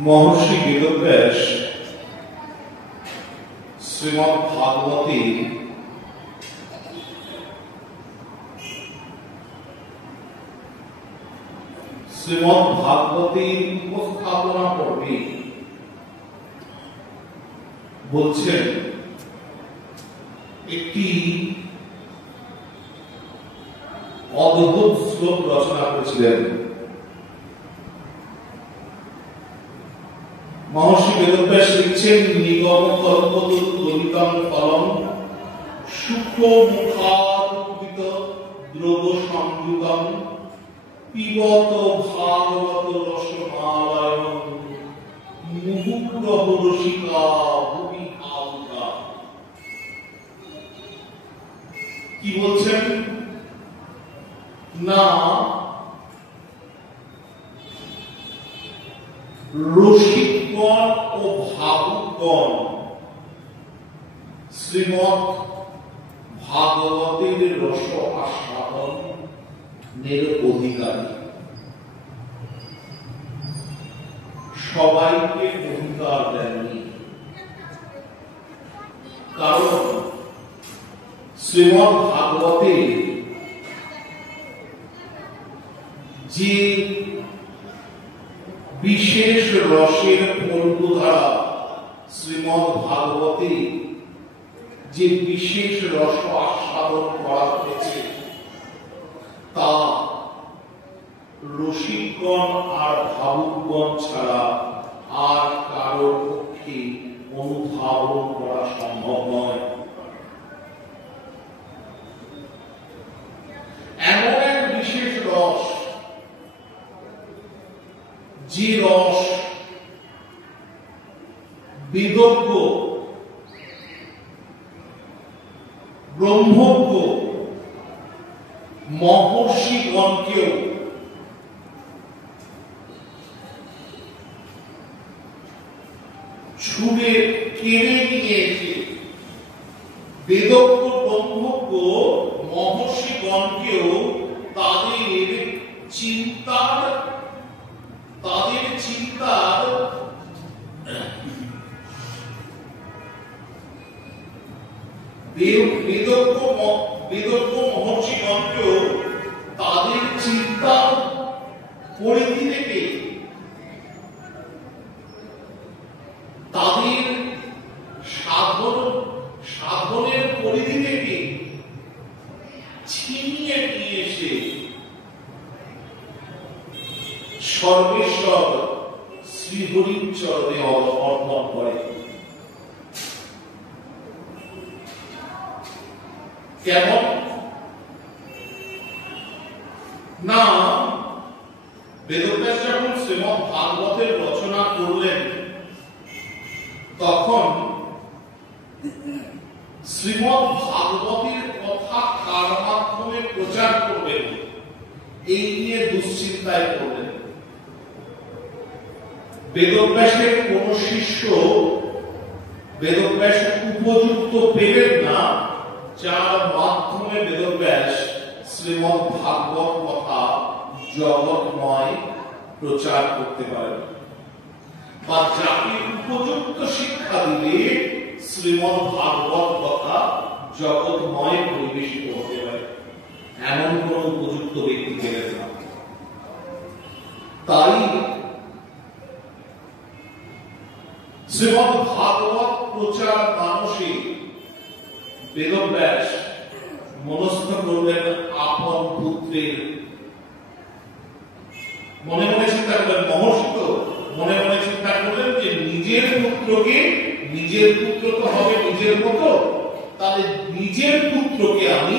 महर्षि वेदव्यास श्रीमद् भागवती उपस्थापना पर्वे বলছেন একটি অদ্ভুত শ্লোক রচনা করেছিলেন। महर्षि वेदव्यास लिखছেন निगम कल्पतरुलितं फलं शुक्ल मुखादुदित द्रव संयुतं पिबत भागवत रसमालयं मुहुर्मुहुः रसिका भुवि आहुता। কি বলছেন না রসিকগণ ও ভাবুকগণ শ্রীমৎ ভাগবতের রস আস্বাদনের অধিকারী, সবাইকে অধিকার দেননি। কারণ শ্রীমৎ ভাগবতে যে বিশেষ রসের ফলধারা, শ্রীমদ্ ভাগবতে যে বিশেষ রস আস্বাদন করা হয়েছে তা রসিকগণ আর ভাবুকগণ ছাড়া আর কারোর পক্ষে অনুধাবন করা সম্ভব নয়। এমন এক বিশেষ রস, যে রস বেদজ্ঞ ব্রহ্মজ্ঞ মহর্ষিগণকেও ছুঁড়ে কেড়ে নিয়েছে, বেদজ্ঞ ব্রহ্মজ্ঞ মহর্ষিগণকেও তাদের চিন্তার বেদজ্ঞ মহর্ষিগণকেও তাদের চিন্তার পরিধি থেকে, তাদের সাধনের পরিধি থেকে ছিনিয়ে নিয়ে এসে সর্বেশ্বর শ্রীহরির চরণে অর্পণ করে। কেমন না বেদব্যাস যখন শ্রীমদ্ ভাগবতের রচনা করলেন তখন শ্রীমদ্ ভাগবতের কথা কার মাধ্যমে প্রচার করবেন এই নিয়ে দুশ্চিন্তায় পড়লেন। বেদব্যাসের কোন শিষ্য বেদব্যাস উপযুক্ত পেলেন না যার মাধ্যমে বেদব্যাস শ্রীমদ্ ভাগবত কথা জগৎময় প্রচার করতে পারেন, বা যাকে উপযুক্ত শিক্ষা দিলে শ্রীমদ্ ভাগবত কথা জগৎময় পরিবেশিত হতে পারে, এমন কোন উপযুক্ত ব্যক্তি পেলেন না। তাই শ্রীমদ্ ভাগবত প্রচার মানসে বেদব্যাস মনস্থ করলেন আপন পুত্রের, মনে মনে পুত্রকে, নিজের পুত্র তো হবে নিজের মতো, তাহলে নিজের পুত্রকে আমি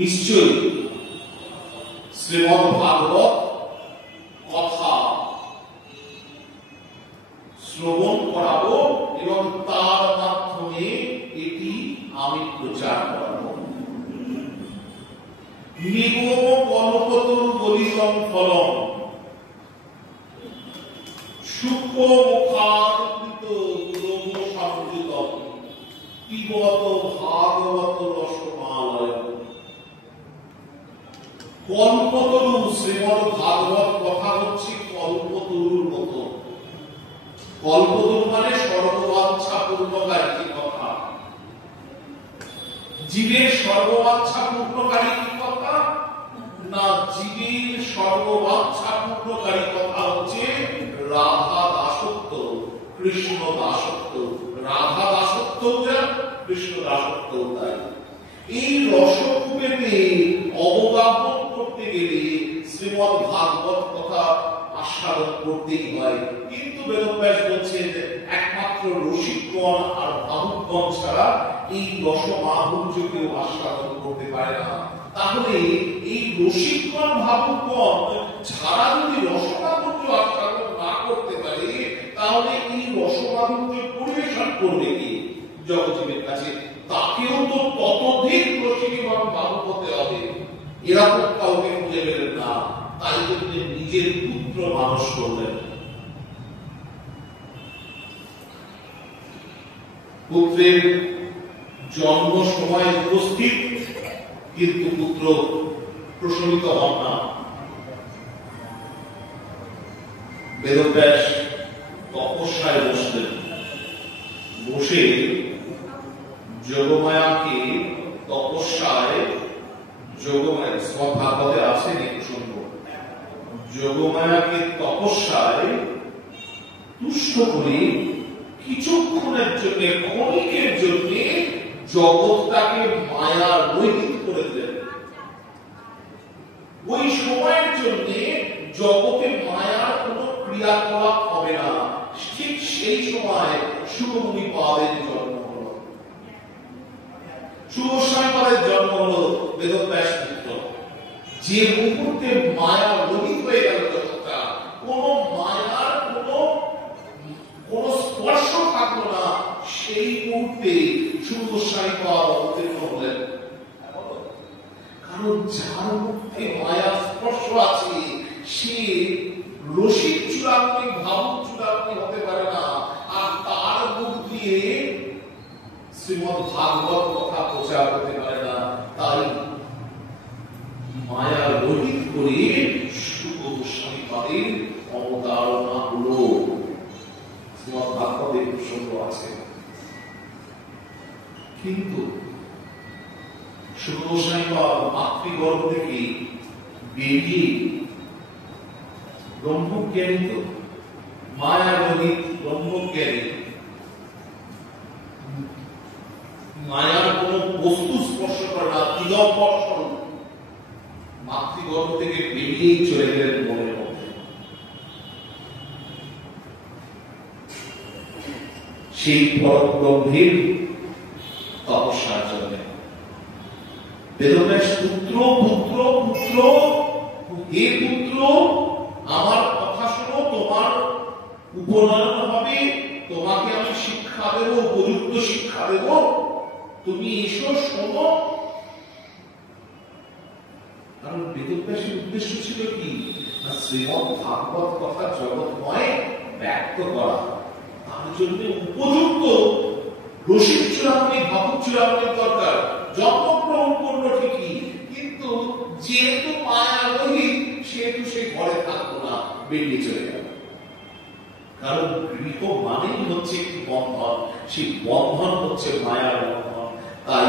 নিশ্চয়ই শ্রীমদ্ ভাগবত কথা শ্রবণ করাবো এবং তার মাধ্যমে এটি আমি প্রচার করাবো। নিগম কল্পতরু গলিতম ফলম শুক্র মুখাকৃত গ্রহ সংযুতম পিবত ভাগবত রসমালয়। কল্পতরু, শ্রীমদ্ ভাগবত কথা হচ্ছে কল্পতরুর মতো। কল্পতরু মানে সর্ববাঞ্ছা পূর্ণকারী কথা। জীবের সর্ববাঞ্ছা পূর্ণকারী কথা না, জীবের সর্ববাঞ্ছা পূর্ণকারী কথা হচ্ছে রাধা দাসত্ব, কৃষ্ণ দাসত্ব। রাধা দাসত্ব যা, কৃষ্ণ দাসত্ব তাই। এই রসকূপেতে অবগাহন করতে গেলে শ্রীমদ্ ভাগবত কথা আস্বাদন করতেই হয়। কিন্তু বেদব্যাস বলছেন একমাত্র রসিকগণ আর ভাবুকগণ ছাড়া এই রসমাধুর্যকেও আস্বাদন করতে পারে না। তাহলে এই রসিকগণ ভাবুকগণ ছাড়া যদি রসমাধুর্য আস্বাদন না করতে পারে, তাহলে এই রসমাধুর্য পরিবেশন করবে কি জগজীবের কাছে? তাকেও তো ততোধিক রসিক এবং ভাবুক হতে হবে। এরকম কাউকে খুঁজে পেলেন না, তাই জন্য নিজের পুত্র মানুষ করলেন। পুত্রের জন্ম সময় উপস্থিত, কিন্তু পুত্র প্রসবিত হন না। বেদব্যাস তপস্যায় বসলেন, বসে যোগমায়াকে তপস্যায়, যোগমায়া ভাগবতে আছে প্রসঙ্গ, যোগমায়াকে তপস্যায় তুষ্ট করে কিছুক্ষণের জন্য, ক্ষণিকের জন্য জগৎটাকে মায়া রহিত করে দিলেন। ওই সময়ের জন্য জগতে মায়ার কোন ক্রিয়াকলাপ হবে না। ঠিক সেই সময় শুভমুনি পাদের জন্ম হল, শুভস্বামীপাদের জন্ম হল বেদব্যাস পুত্র। যে মুহূর্তে মায়া রহিত হয়ে গেল জগৎটা, কোন মায়ার কোন স্পর্শ থাকলো না, সেই মুহূর্তে শুভস্বামীপাদ অবতীর্ণ হলেন। কারণ যার মধ্যে মায়া স্পর্শ আছে, সে রসিক চূড়ামণি, ভাবুক চূড়ামণি হতে পারে না। আর তার মুখ দিয়ে শ্রীমদ্ ভাগবত কথা প্রচার হতে পারে না। তাই মায়া রহিত করে শুভ গোস্বামীপাদের অবতারণা হলো। শ্রীমদ্ ভাগবতের প্রসঙ্গ আছে। কিন্তু শুভ গোস্বামীপাদ মাতৃগর্ভ থেকে বেরিয়ে ব্রহ্মজ্ঞানী, তো মায়া রহিত ব্রহ্মজ্ঞানী, মায়ার কোন বস্তু স্পর্শ করে না, দিগম্বর মাতৃগর্ভ থেকে বেরিয়েই চলে গেলেন মনের মধ্যে। সেই পরব্রহ্মের তপস্যার জন্য বেদব্যাস পুত্র পুত্র পুত্র, হে পুত্র, আমার কথা শোনো, তোমার উপনয়ন হবে, তোমাকে আমি শিক্ষা দেব, উপযুক্ত শিক্ষা দেব, তুমি এসো শোনো। কারণ বেদব্যাসের উদ্দেশ্য ছিল কি? না, শ্রীমদ্ ভাগবত কথা জগৎময় ব্যক্ত করা। তার জন্য উপযুক্ত রসিক চূড়ামণি, ভাবুক চূড়ামণির দরকার। জন্মগ্রহণ করলো ঠিকই, কিন্তু যেহেতু মায়া রহিত, সেহেতু সে ঘরে থাকতো না, বেরিয়ে চলে গেল। কারণ গৃহ মানেই হচ্ছে একটি বন্ধন, সেই বন্ধন হচ্ছে মায়ার বন্ধন। তাই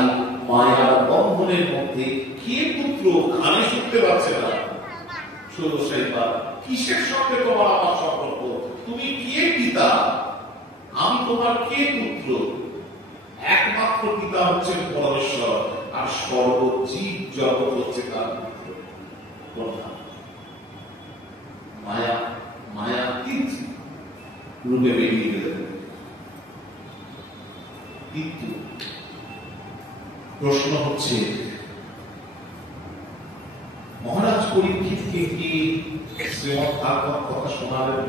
মায়ার বন্ধনের মধ্যে কে পুত্র খানে শুনতে পারছে না। ষোড়শাইবা, কিসের সঙ্গে তোমার আমার সম্পর্ক? তুমি কে পিতা, আমি তোমার কে পুত্র? একমাত্র পিতা হচ্ছে পরমেশ্বর, আর সর্বজীব জগৎ হচ্ছে তার পুত্র। মায়া মায়াতীত রূপে বেরিয়ে গেলেন। হচ্ছে মহারাজ পরীক্ষিতকে কি শ্রীমৎ ভাগবত কথা শোনালেন?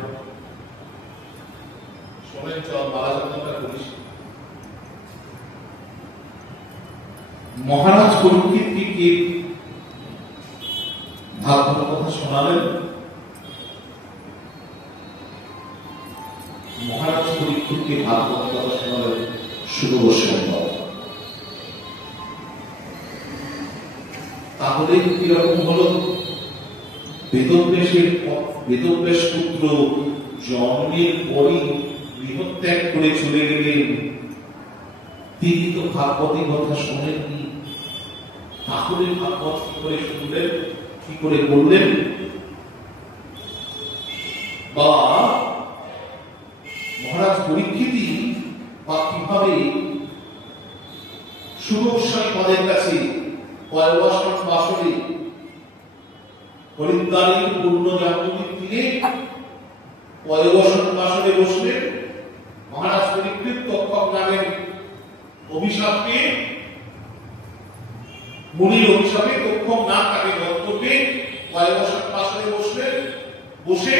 শোনেন, চল বালাচন্দ্রটা করিস। মহারাজ পরীক্ষিতকে কি ভাগবত কথা শোনালেন? মহারাজ পরীক্ষিতকে ভাগবত কথা শোনালেন সুবোধ সম্ভব। তাহলে কিরকম হলো? বেদব্যাস পুত্র জন্মের পরই গৃহত্যাগ করে চলে গেলেন, তিনি তো ভাগবতী কথা শোনেননি। তাহলে ভাগবত কি করে শুনলেন, কি করে বললেন? বা মহারাজ পরীক্ষিতই বা কিভাবে সুগোস্বামী পদের কাছে পয়বাসন বাসরে হরিদ্বারের পূর্ণ জন্মদিন দিনে পয়বাসন বাসরে বসলেন। মহারাজ পরীক্ষিত তক্ষক নামের অভিশাপকে, মুনির অভিশাপে তক্ষক নাম তাকে বধ করবে। পয়বাসন বাসরে বসলেন, বসে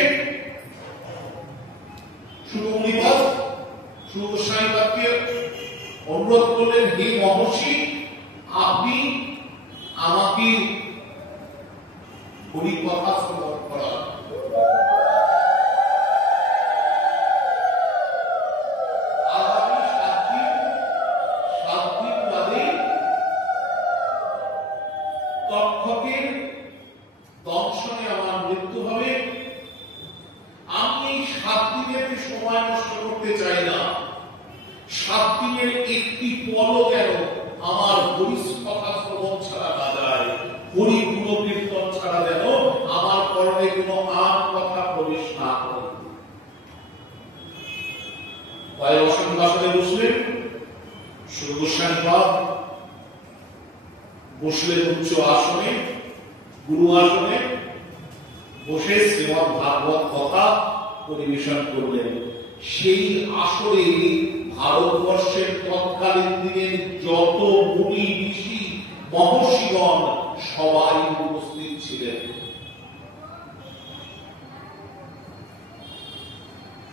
সুগোস্বামীপদ সুগোস্বামীপদকে অনুরোধ করলেন, হে মহর্ষি, আপনি আমাকে হরি কথা শ্রবণ করান। আগামী 7 দিন বাদে তক্ষকের দংশনে আমার মৃত্যু হবে। আমি 7 দিনের সময় নষ্ট করতে চাই না। 7 দিনের একটি পলও যেন আমার হরি কথা শ্রবণ ছাড়া না যায়, হরি গুণ কীর্তন ছাড়া যেন আমার কর্ণে কোনো আর কথা প্রবেশ না করে। পয়বাসন বাসনে বসলেন সুগোস্বামীপদ, বসলেন উচ্চ আসনে, গুরু আসনে, বসে শ্রীমৎ ভাগবত কথা পরিবেশন করলেন। সেই আসরে ভারতবর্ষের তৎকালীন দিনের যত মুনি ঋষি মহর্ষিগণ সবাই উপস্থিত ছিলেন।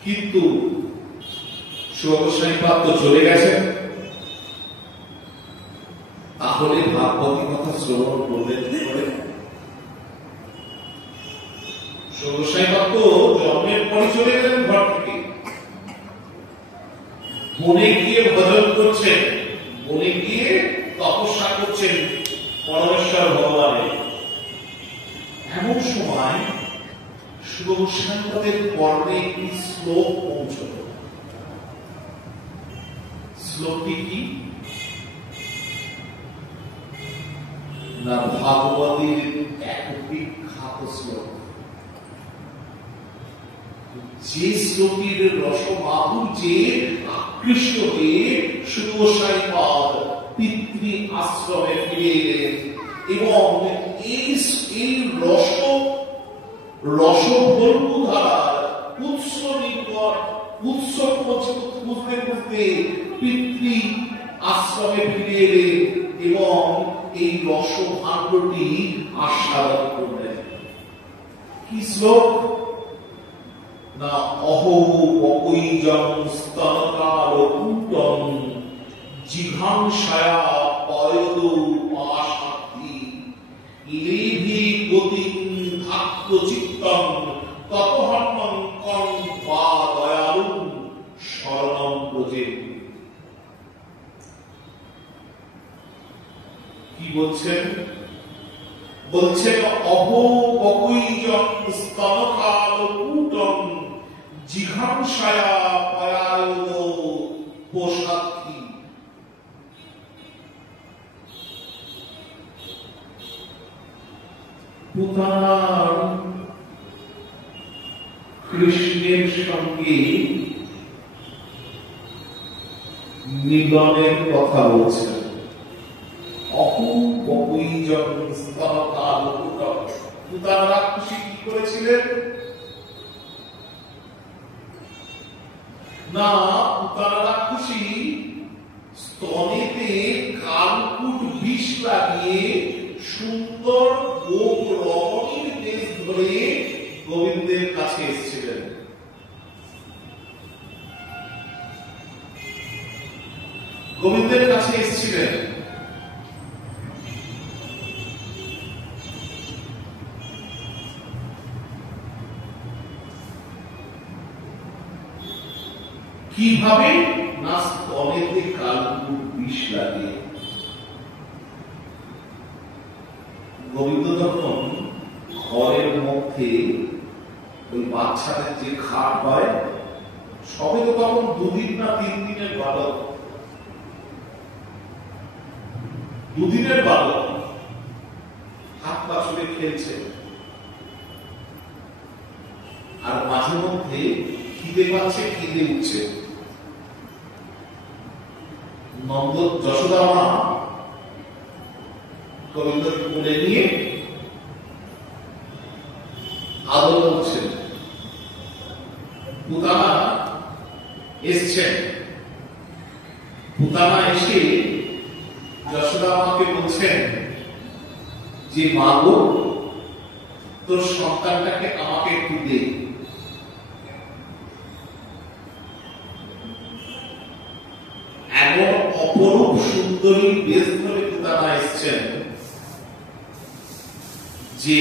কিন্তু সুগোস্বামীপদ তো চলে গেছেন। তাহলে ভাগবতী কথা শ্রবণ করলেন কি করে? সুগোস্বামীপদ তো জন্মের পরে চলে গেলেন ঘর থেকে, বনে গিয়ে ভজন করছেন, বনে গিয়ে তপস্যা করছেন পরমেশ্বর ভগবানের। এমন সময় সুগোস্বামীপদের কর্ণে একটি শ্লোক পৌঁছল। শ্লোকটি কি না? ভাগবতের এক বিখ্যাত শ্লোক, যে শ্লোকের রসমাধুর্যে আকৃষ্ট হয়ে সুগোস্বামীপদ পিতৃ আশ্রমে ফিরে এলেন এবং এই রসভর্ম ধারার উৎস খুঁজতে খুঁজতে পিতৃ আশ্রমে ফিরে এলেন এবং এই রসভাণ্ডটি আস্বাদন করলেন। কি শ্লোক না? অহো বকৈজং স্তনকারকূটং জিঘাংসায়া পয়দো পাশাদ্ধি লেভি গতিং ধাত্রচিত্তং ততহন্নং কং বা দয়ালুং শরণং ব্রজে। কি বলছেন? বলছেন অহো বকৈজং স্তনকারকূটং জিঘাংসায়া পয়দো পাশাদ্ধি। পুতার কৃষ্ণের সঙ্গে মিলনের কথা বলছেন। রাক্ষসী কি করেছিলেন না? রাক্ষসী স্তনেতে কালকূট বিষ লাগিয়ে সুন্দর গোপ রমণীর দেশ ধরে গোবিন্দের কাছে এসেছিলেন। গোবিন্দের কাছে এসেছিলেন। কিভাবে? না স্তনেতে কালকুট বিষ লাগে। গোবিন্দ যখন ঘরের মধ্যে ওই বাচ্চাদের যে খাট হয়, সবে তো তখন 2 দিন না 3 দিনের বালক, 2 দিনের বালক, হাত পা ছুড়ে খেলছে, আর মাঝে মধ্যে খিদে পাচ্ছে, খিদে উঠছে। নন্দ যশোদা মা গোবিন্দকে কোলে নিয়ে আদর করছেন। পুতানা এসছেন। পুতানা এসে যশোদা মাকে বলছেন যে মা গো, তোর সন্তানটাকে আমাকে একটু দে। এমন অপরূপ সুন্দরী বেশ ধরে পুতানা এসছেন যে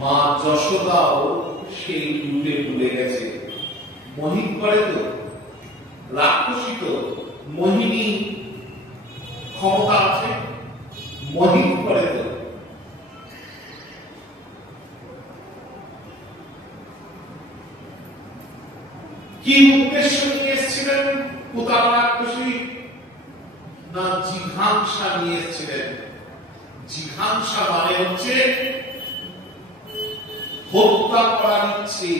মা যশোদাও সেই রূপে ভুলে গেছে। মোহিত করে তো, রাক্ষসী তো, মোহিনী ক্ষমতা আছে, মোহিত করে তো। কি উদ্দেশ্য নিয়ে এসেছিলেন পুতানা রাক্ষসী? না জিঘাংসা নিয়ে এসেছিলেন। জিঘাংসা মানে হচ্ছে হত্যা করার ইচ্ছে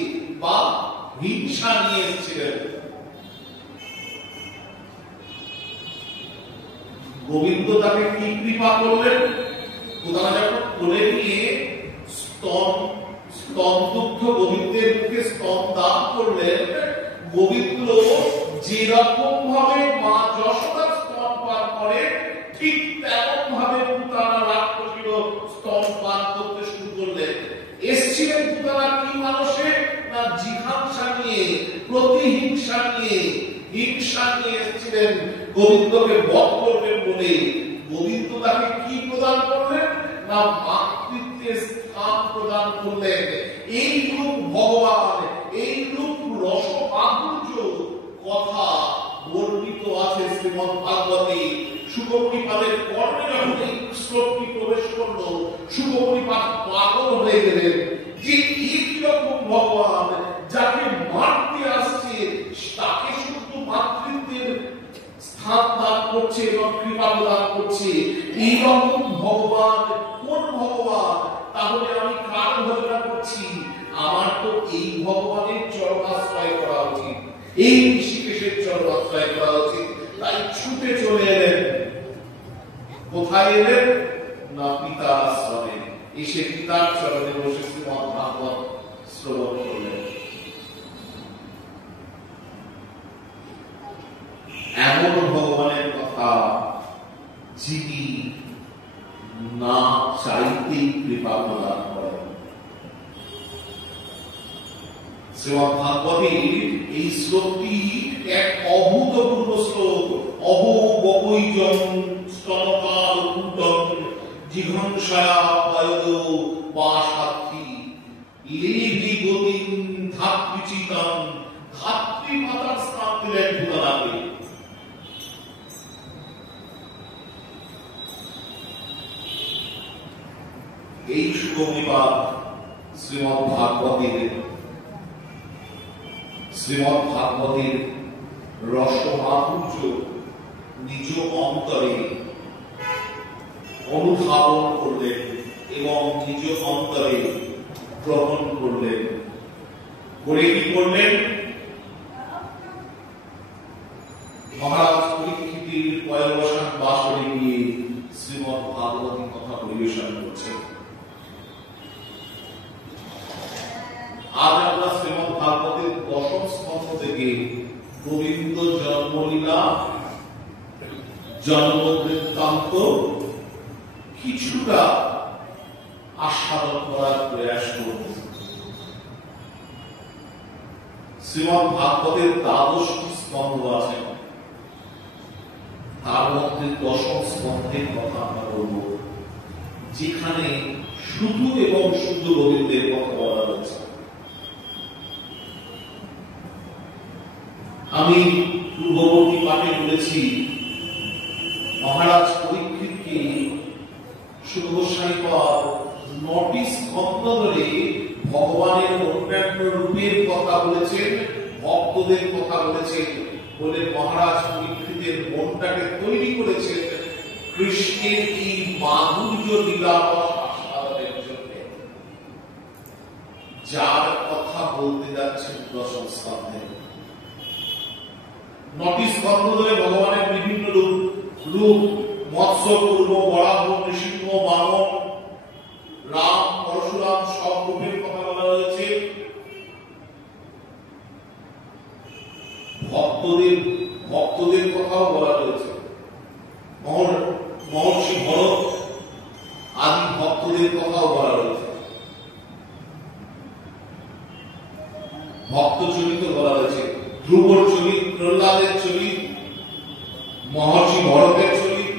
বা হিংসা নিয়ে এসেছিলেন। গোবিন্দ তাকে কি কৃপা করলেন? পুতানা যখন কোলে নিয়ে স্তনদুগ্ধ গোবিন্দের মুখে স্তন দান করলেন, গোবিন্দ যেরকম ভাবে মা যশোদার স্তন পান করে, ঠিক তেমন ভাবে পুতানা রাক্ষসীর স্তন পান করতে শুরু করলেন। এসছিলেন পুতানা কি মানুষে? না জিঘাংসা নিয়ে, প্রতিহিংসা নিয়ে, হিংসা নিয়ে এসেছিলেন গোবিন্দকে বধ করবেন বলে। গোবিন্দ তাকে কি প্রদান করলেন? না মাতৃত্বের স্থান প্রদান করলেন। এই রূপ ভগবান, এই রূপ রস মাধুর্য কথা বর্ণিত আছে শ্রীমদ ভাগবতে। সুখমণিপাদের কর্ণে যখন এই শ্লোকটি প্রবেশ করলো, সুখমণিপাদ পাগল হয়ে গেলেন যে এইরকম ভগবান যাকে মারতে আসছে তাকে শুধু মাতৃত্বের স্থান দান করছে এবং কৃপা প্রদান করছে। এইরকম ভগবান কোন ভগবান? তাহলে আমি কার ভজনা করছি? আমার তো এই ভগবানের চরণাশ্রয় করা উচিত, এই ঋষিকেশের চরণাশ্রয় করা উচিত। তাই ছুটে চলে এলেন। কোথায় এলেন? না পিতার আশ্রমে। এসে পিতার চরণে বসে শ্রীমদ ভাগবত শ্রবণ করলেন। এমন ভগবানের কথা যিনি না চাইতেই কৃপা প্রদান করেন। শ্রীমদ ভাগবতের এই শ্লোকটি এক অভূতপূর্ব শ্লোক। অহো বপৈজং স্তনকাল কুটং জিঘংসায়া পায়দো বাসাথি লেভি গতিং ধাত্রীচিতং। ধাত্রী মাতার স্থান দিলেন পুতানাকে। এই সুখমণিপাদ শ্রীমদ ভাগবতের রস মাধুর্য নিজ অন্তরে অনুধাবন করলেন এবং নিজ অন্তরে গ্রহণ করলেন। করে কি করলেন? মহারাজ পরীক্ষিতের পয়বসান বাসরে গিয়ে শ্রীমদ ভাগবতী কথা পরিবেশন করছেন। আজ আমরা শ্রীমদ ভাগবতের 10ম স্কন্ধ থেকে গোবিন্দ জন্মলীলা জন্ম বৃত্তান্ত কিছুটা আস্বাদন করার প্রয়াস করব। শ্রীমদ্ ভাগবতের ১২টি স্কন্ধ আছে, তার মধ্যে ১০ম স্কন্ধের কথা আমরা বলব, যেখানে শুধু এবং শুধু গোবিন্দের কথা বলা হয়েছে। আমি পূর্ববর্তী পাঠে বলেছি, মহারাজ পরীক্ষিতকে শুভ গোস্বামীপাদ ৯টি স্কন্ধ ধরে ভগবানের অন্যান্য রূপের কথা বলেছেন, ভক্তদের কথা বলেছেন, বলে মহারাজ পরীক্ষিতের মনটাকে তৈরি করেছেন কৃষ্ণের এই মাধুর্য লীলা আস্বাদনের জন্য, যার কথা বলতে যাচ্ছেন ১০ম স্কন্ধে। ৯টি স্কন্ধ ধরে ভগবানের বিভিন্ন রূপ মৎস্য, কুর্ম, বরাহ, নৃসিংহ, বামন, রাম, পরশুরাম সব রূপের কথা বলা হয়েছে। ভক্তদের কথাও বলা হয়েছে। মহর্ষি ভরত আদি ভক্তদের কথাও বলা হয়েছে। ভক্ত চরিত বলা হয়েছে, ধ্রুবর চরিত, প্রহ্লাদের চরিত, মহর্ষি ভরতের চরিত,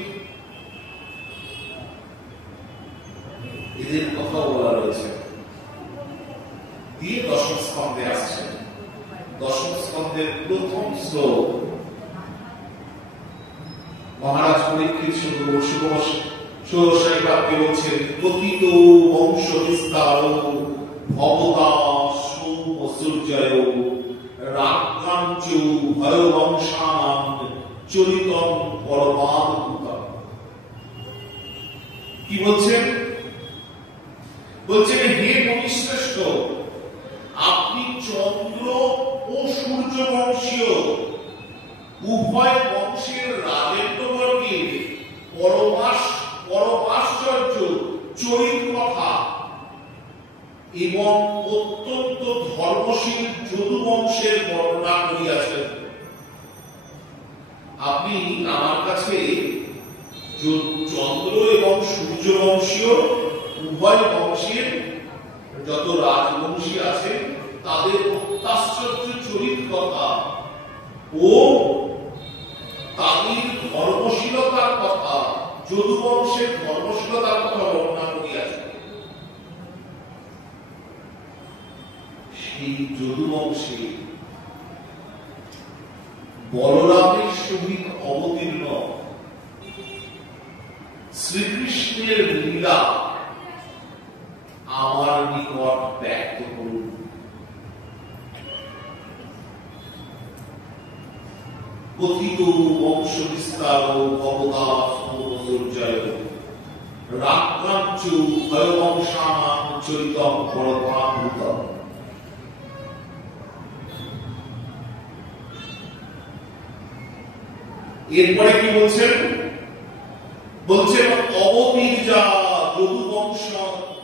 এদের কথাও বলা রয়েছে। দিয়ে ১০ম স্কন্ধে আসছে। ১০ম স্কন্ধের প্রথম শ্লোক মহারাজ পরীক্ষিত শুভগোস্বামীপাদকে বলছেন, কথিত বংশ বিস্তার ভবদাস সূর্যয় রাজ্ঞাঞ্চ ভয়বংশান চরিতম পরমাদ্ভুতম। কি বলছেন? বলছেন, হে মুনিশ্রেষ্ঠ, আপনি চন্দ্র ও সূর্য বংশীয় উভয় বংশের রাজেন্দ্রবর্গের পরমাশ্চর্য চরিত কথা এবং অত্যন্ত ধর্মশীল যদু বংশের বর্ণনা করিয়াছেন। আপনি আমার কাছে চন্দ্র এবং সূর্য বংশীয় উভয় বংশের যত রাজবংশী আছে তাদের অত্যাশ্চর্য চরিত কথা ও তাদের ধর্মশীলতার কথা, যদু বংশের ধর্মশীলতার কথা বর্ণনা করিয়াছেন। সেই যদু বংশে বলরামের সহিত অবতীর্ণ শ্রীকৃষ্ণের লীলা আমার নিকট ব্যক্ত করুন। কথিত বংশ বিস্তার ভবদাস সূর্যয় রাজ্ঞাঞ্চ ভয়বংশান চরিতম পরমাদ্ভুতম। এরপরে কি বলছেন? বলছেন, অবতীর্যা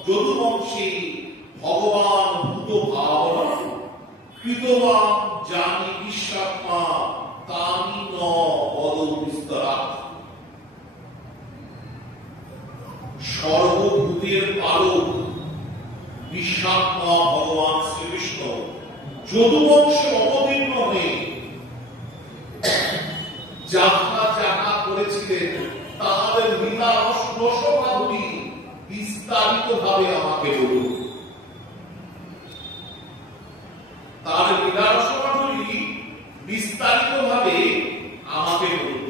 যদু বংশে ভগবান ভূত ভাবনা কৃতবান জানি বিশ্বাত্মা তানি ন পদ বিস্তরা। সর্বভূতের পালক বিশ্বাত্মা ভগবান শ্রীকৃষ্ণ যদু বংশে অবতীর্ণ হয়ে যাহা যাহা করেছিলেন তার লীলা রসমাধুরী বিস্তারিত ভাবে আমাকে বলুন। তার লীলা রসমাধুরী বিস্তারিত ভাবে আমাকে বলুন।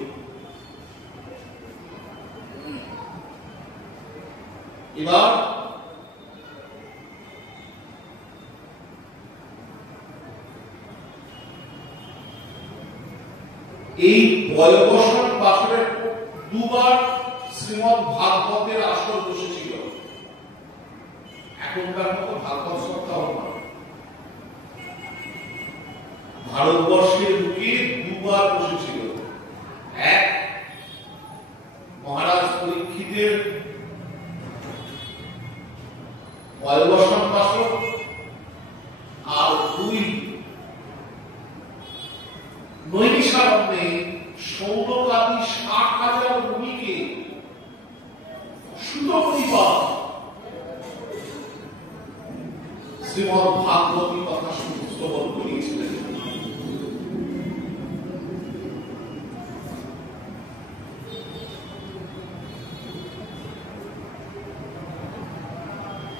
এবার এই বয়বসন বাসরের দুবার শ্রীমদ্ ভাগবতের আসর বসেছিল। এখনকার মতো ভাগবত সপ্তাহ না, ভারতবর্ষের বুকে দুবার বসেছিল। এক, মহারাজ পরীক্ষিতের বয়বসন বাসর, আর দুই, নৈমিষারণ্যে সৌনকাদি ৬০,০০০ শ্রীমদ্ ভাগবতী কথা শ্রবণ করিয়েছিলেন।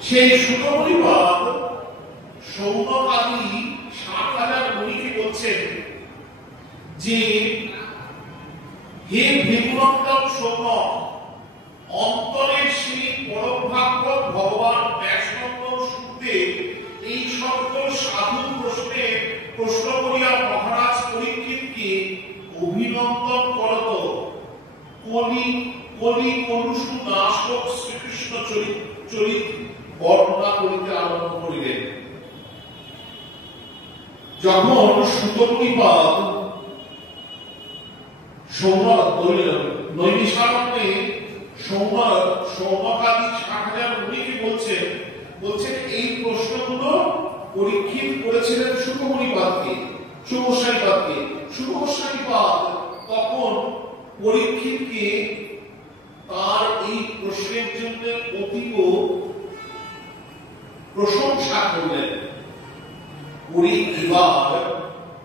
সেই সুতপরিবাদ সৌনকাদি ৭,০০০ মুনিকে বলছেন যে হে ভীমনন্দন সৌনক, অন্তরের সেই পরমভাগ্য ভগবান ব্যাসনন্দন সুখদেব এই সকল সাধু প্রশ্ন করিয়া মহারাজ পরীক্ষিতকে অভিনন্দন করত। কলি কলুষু নাশক শ্রীকৃষ্ণ চরিত বর্ণনা করিতে আরম্ভ করিলেন। যখন সুতপরিবাদ নৈমিষারণ্যে সৌনকাদি ৬০,০০০ মুনিকে বলছেন এই প্রশ্নগুলো পরীক্ষিত করেছিলেন সুতপরিবাদকে, সুগোস্বামীপাদকে। সুগোস্বামীপাদ তখন পরীক্ষিতকে তার এই প্রশ্নের জন্য অতীব প্রশংসা করলেন। এবার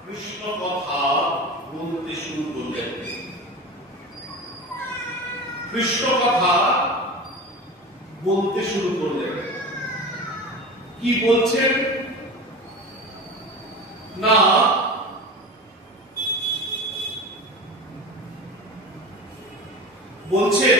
কৃষ্ণ কথা বলতে শুরু করলেন। কৃষ্ণ কথা বলতে শুরু করলেন। কি বলছেন না, বলছেন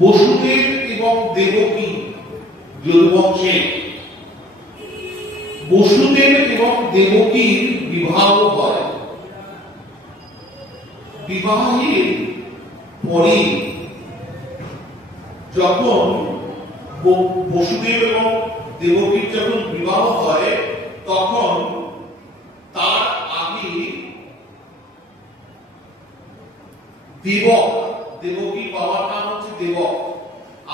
বসুদেব এবং দেবকী যদুবংশে বসুদেব এবং দেবকীর বিবাহ হয়। বিবাহের পরে যখন বসুদেব এবং দেবকীর যখন বিবাহ হয়, তখন তার আগে দেবক, দেবকীর বাবার নাম হচ্ছে দেবক,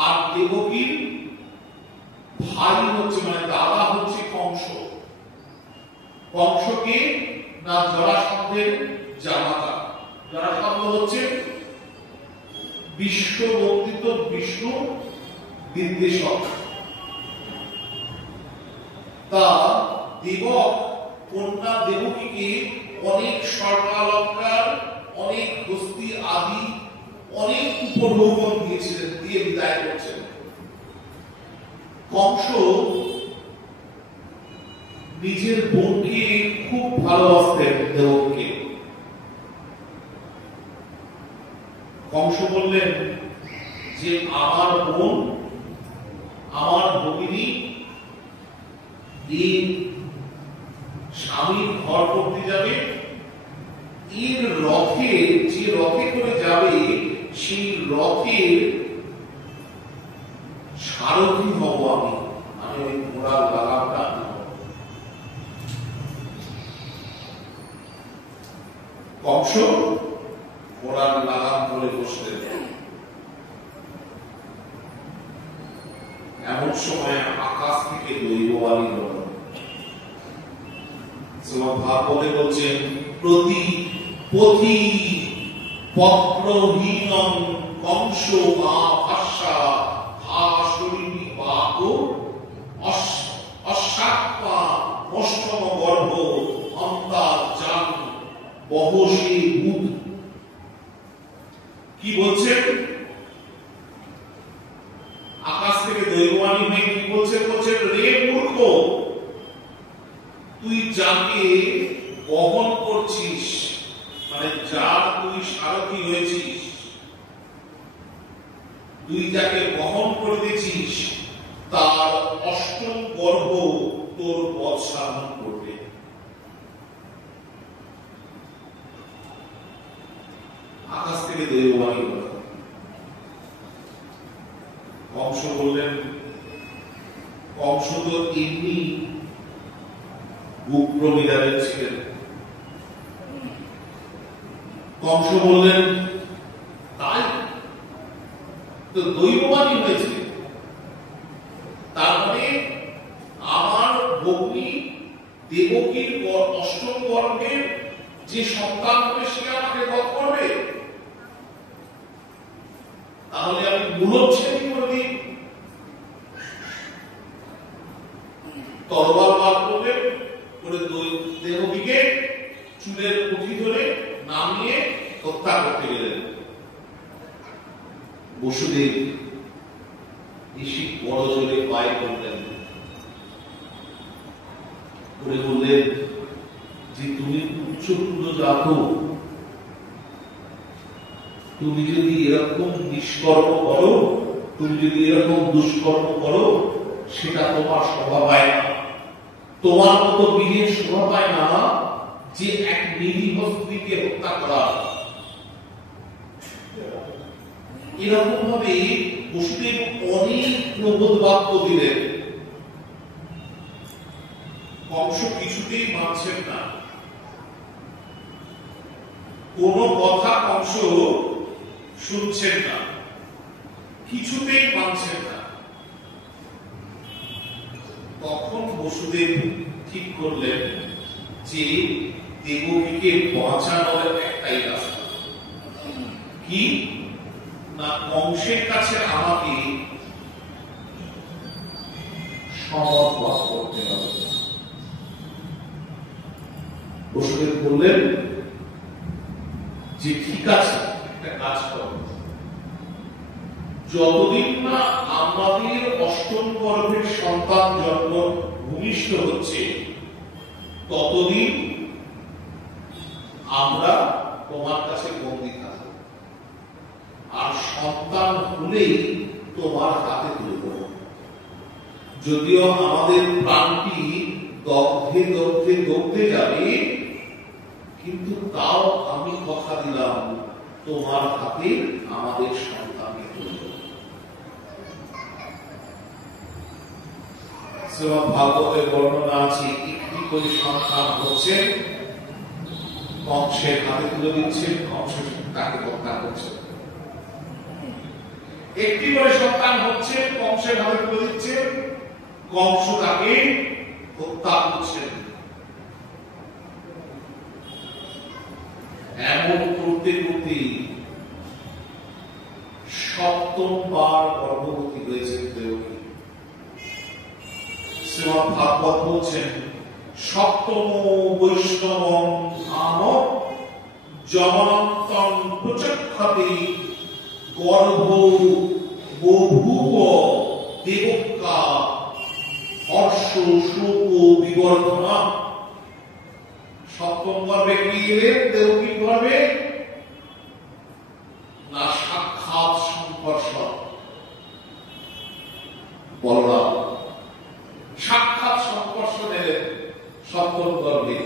আর দেবকীর ভাই হচ্ছে মানে দাদা হচ্ছে কংস। কংসকে না জরাসন্ধের জামাতা। জরাসন্ধ হচ্ছে বিশ্ববন্দিত বিষ্ণু বিদ্বেষক। তা দেবক কন্যা দেবকীকে অনেক স্বর্ণালঙ্কার, অনেক হস্তি আদি অনেক উপঢৌকন দিয়েছিলেন, দিয়ে বিদায় করছেন। কংস নিজের বোনকে খুব ভালোবাসতেন দেবকীকে। কংস বললেন যে আমার বোন, আমার ভগিনী এই স্বামীর ঘর করতে যাবে, এর রথে, যে রথে করে যাবে সেই রথের সারথি হব আমি, ওই ঘোড়ার লাগামটা। কংস ঘোড়ার লাগাম ধরে বসলেন। এমন সময় আকাশ থেকে দৈববাণী হল। ভাগবতে বলছেন প্রতি পথি পত্রহীনং কংস মা ভাষা ভাষরিণী বাক অশ্বাত্মা অষ্টম গর্ভ অন্তার জান বহসে বুধ। কি বলছেন? আকাশ থেকে দৈববাণী হয়ে কি বলছেন? বলছেন রে মূর্খ, তুই যাকে বহন করছিস, মানে যার তুই সারথি হয়েছিস, তুই যাকে বহন করেছিস, তার অষ্টম গর্ভ তোর পথ সাধন করবে। আকাশ থেকে দৈববাণী হল। কংস বললেন, কংস তো এমনি উগ্র বিরাজের ছিলেন। কংস বললেন তাই তো দৈববাণী হয়েছে, তার মানে আমার ভগ্নী দেবকীর অষ্টম গর্ভের যে সন্তান হবে সে আমাকে বধ করবে, তাহলে আমি মূলচ্ছেদ করে দিই। তরোয়াল বার করলেন, করে দেবকীকে চুলের মুঠি ধরে নামিয়ে হত্যা করতে গেলেন। বসুদেব এসে বড় জোরে পায়ে করলেন, করে বললেন যে তুমি উচ্চ জাত, তুমি যদি এরকম নিষ্কর্ম করো, তুমি যদি এরকম দুষ্কর্ম করো, সেটা তোমার শোভা পায় না। তোমার মতো বীরের শোভা পায় না যে এক নিরীহ স্ত্রীকে হত্যা করা। এরকম ভাবে বসুদেব অনেক প্রবোধ বাক্য দিলেন। কংস কিছুতেই মানছেন না, কোন কথা কংস শুনছেন না, কিছুতেই মানছেন না। তখন বসুদেব ঠিক করলেন যে দেবকীকে বাঁচানোর একটাই রাস্তা, কি না কংসের কাছে আমাকে সমর্পণ করতে হবে। বসুদেব বললেন যে ঠিক আছে, একটা কাজ করো, যতদিন না আমাদের অষ্টম গর্ভের সন্তান জন্ম ভূমিষ্ঠ হচ্ছে, ততদিন আমরা তোমার কাছে বন্দী থাকবো, আর সন্তান হলেই তোমার হাতে তুলব। যদিও আমাদের প্রাণটি দগ্ধে দগ্ধে দগ্ধে যাবে, কিন্তু তাও আমি কথা দিলাম তোমার হাতে আমাদের সন্তানকে তুলব। শ্রীমদ্ ভাগবতের বর্ণনা আছে, একটি করে সন্তান হচ্ছে, কংসের হাতে তুলে দিচ্ছে, কংস তাকে হত্যা করছে। একটি করে সন্তান হচ্ছে, কংসের হাতে তুলে দিচ্ছে, কংস তাকে হত্যা করছে। এমন করতে করতে সপ্তমবার গর্ভবতী হয়েছে দেবকী। শ্রীমদ্ ভাগবত বলছেন, সপ্তম বৈষ্ণবম ধাম জমন্তং প্রচক্ষতে গর্ভ বভূব দেবকা হর্ষ শোক বিবর্ধনা। সপ্তম গর্ভে কি এলেন দেবকী গর্ভে? না সাক্ষাৎ সংকর্ষণ, বলরাম সাক্ষাৎ সংকর্ষণ এলেন সপ্তম গর্ভে।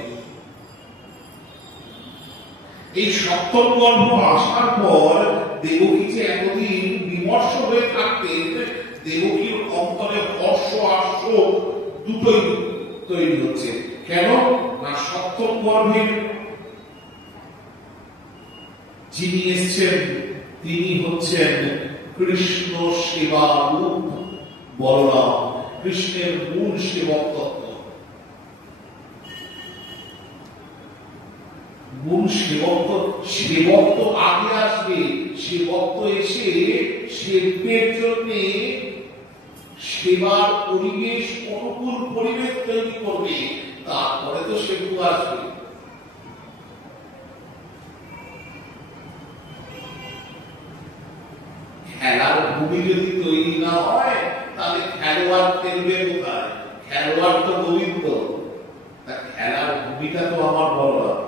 এই সপ্তম গর্ভ আসার পর দেবকী যে এতদিন বিমর্ষ হয়ে থাকতেন, দেবকীর অন্তরে হর্ষ আর শোক দুটোই তৈরি হচ্ছে। কেন না সপ্তম গর্ভের যিনি এসছেন তিনি হচ্ছেন কৃষ্ণ সেবা রূপ বলরাম, কৃষ্ণের মূল সেবক তত্ত্ব। মূল সেবক তো আগে আসবে, সেবক তো এসে সেবকের জন্য সেবার পরিবেশ, অনুকূল পরিবেশ তৈরি করবে, তারপরে তো সেবক আসবে। খেলার ভূমি যদি তৈরি না হয়, তাহলে খেলোয়াড় খেলবে কোথায়? খেলোয়াড় তো গোবিন্দ, তা খেলার ভূমিটা তো আমার বলরাম।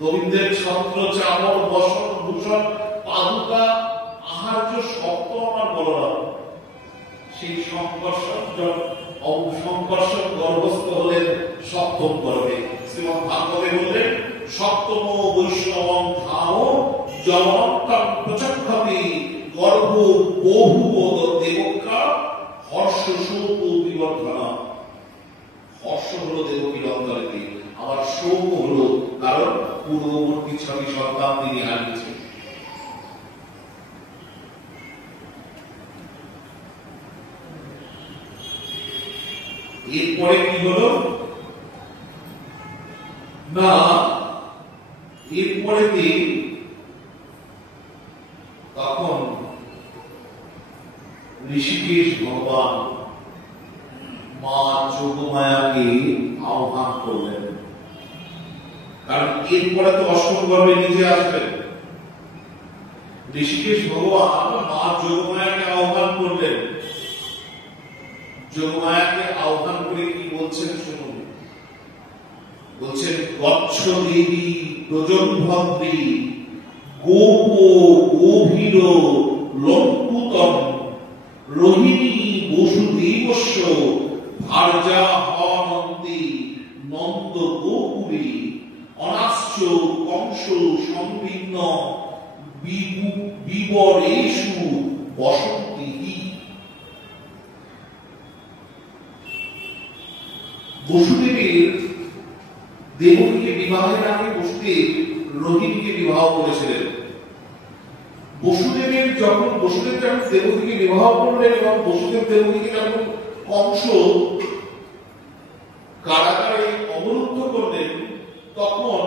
গোবিন্দের ছত্র চামর বসন ভূষণ পাদুকা আহার্য শব্দ আমার বলরাম। সেই সংকর্ষণ গর্ভস্থ হলেন সপ্তম গর্ভে। শ্রীমদ্ ভাগবতে বললেন, সপ্তম বৈষ্ণবম ধাম জমন্তং প্রচক্ষতে গর্ভ বহুবদ দেবকা হর্ষ শোক বিবর্ধনা। হর্ষ হলো দেবকীর অন্তরে, আবার শোক হলো কারণ পূর্ববর্তী 6টি সন্তান তিনি হারিয়েছেন। এরপরে কি হলো না, এরপরে তখন ঋষিকেশ ভগবান মা যোগমায়াকে আহ্বান করলেন, কারণ এরপরে তো অষ্টম গর্ভে নিজে আসবেন। ঋষিকেশ ভগবান মা যোগমায়াকে আহ্বান করলেন। যোগমায়াকে আহ্বান করে কি বলছেন শুনুন। বলছেন, গচ্ছ দেবী ব্রজভদ্রী গোপ গভীর লঙ্কুতম রোহিণী বসুদেবস্য ভার্যা হনন্দী নন্দ গোকুলী অনাশ্চ কংস সংবিঘ্ন বিবরেষু বসন্তি। বসুদেবের দেবকীকে বিবাহের আগে বসুদেব রোহিণীকে বিবাহ করেছিলেন। বসুদেব যখন দেবকীকে বিবাহ করলেন এবং বসুদেব দেবকীকে যখন কংস কারাগারে অবরুদ্ধ করলেন, তখন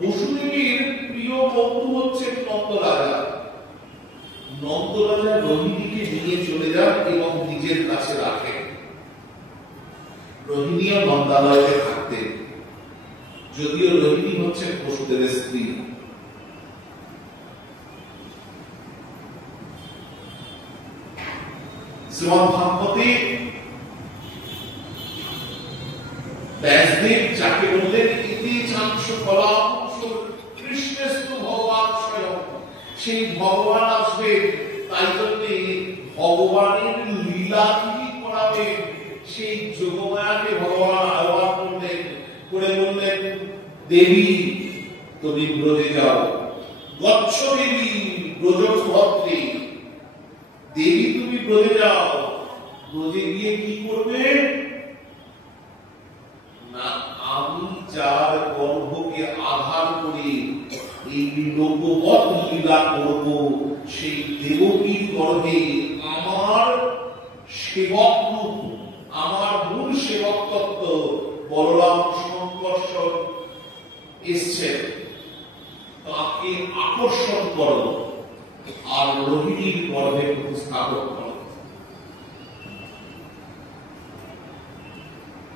বসুদেবের প্রিয় বন্ধু হচ্ছেন নন্দরাজা। নন্দরাজা রোহিণীকে নিয়ে চলে যান এবং নিজের কাছে রাখেন। রোহিণীও নন্দালয়ে থাকতেন, যদিও রোহিণী হচ্ছেন বসুদেবের স্ত্রী। শ্রীমদ্ ভাগবতে ব্যাসদেব যাকে বললেন ইতি চাংশ ফলাংশ কৃষ্ণস্তু ভগবান স্বয়ং, সেই ভগবান আসবে, তাই জন্য ভগবানের লীলা তিনি করাবেন। সেই যোগমায়াকে ভগবান আহ্বান করলেন, করে বললেন, দেবী তুমি ব্রজে যাও, গচ্ছ দেবী ব্রজভদ্রী, দেবী তুমি ব্রজে যাও। ব্রজে গিয়ে কি করবে না, আমি যার গর্ভকে আধার করে এই লোকবৎ লীলা করব, সেই দেবকীর গর্ভে আমার সেবক রূপ, আমার মূল সেবক তত্ত্ব বলরাম সংকর্ষণ এসছেন, তাকে আকর্ষণ করো আর রোহিণীর গর্ভে প্রতিস্থাপন করো।